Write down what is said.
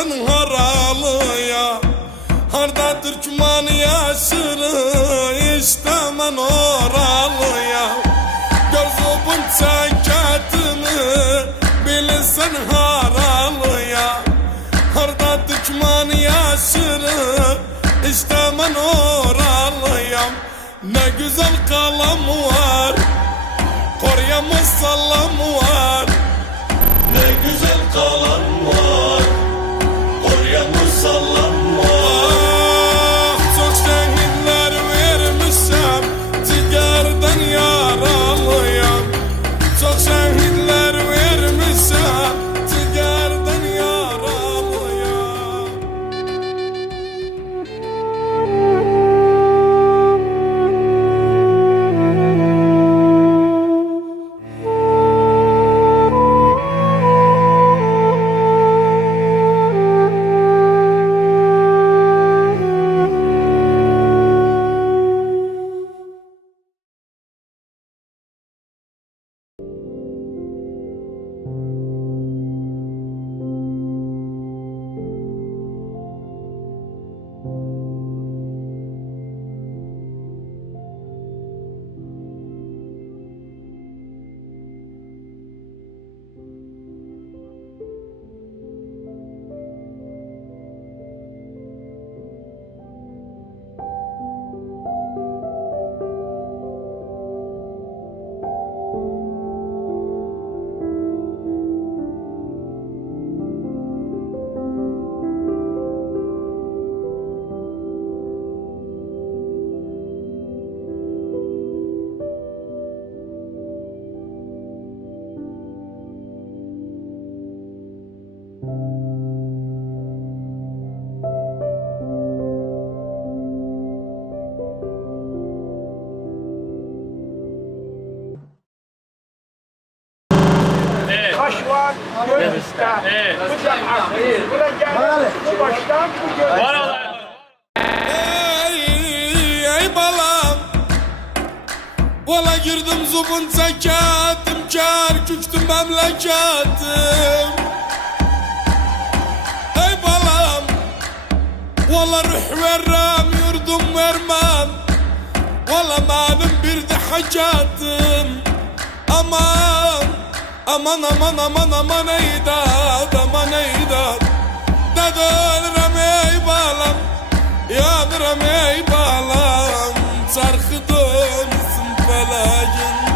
sen haralıya Harda Türkmen yaşırı işte ben oralıya Gözümün çeketini bilirsen haralıya Harda Türkmen yaşırı işte ben oralıyam Ne güzel kalam var. Koruya masallam var ister. Evet. Bu girdim zubun zekatim Kar küktüm memleketim Ey balam Valla ruh verrem yurdum vermem Valla benim bir de hacatim Aman Aman aman aman aman ey dad aman ey dad. Dad ölürəm ey balam Yanıram ey balam. Çarxı dönsün fələyin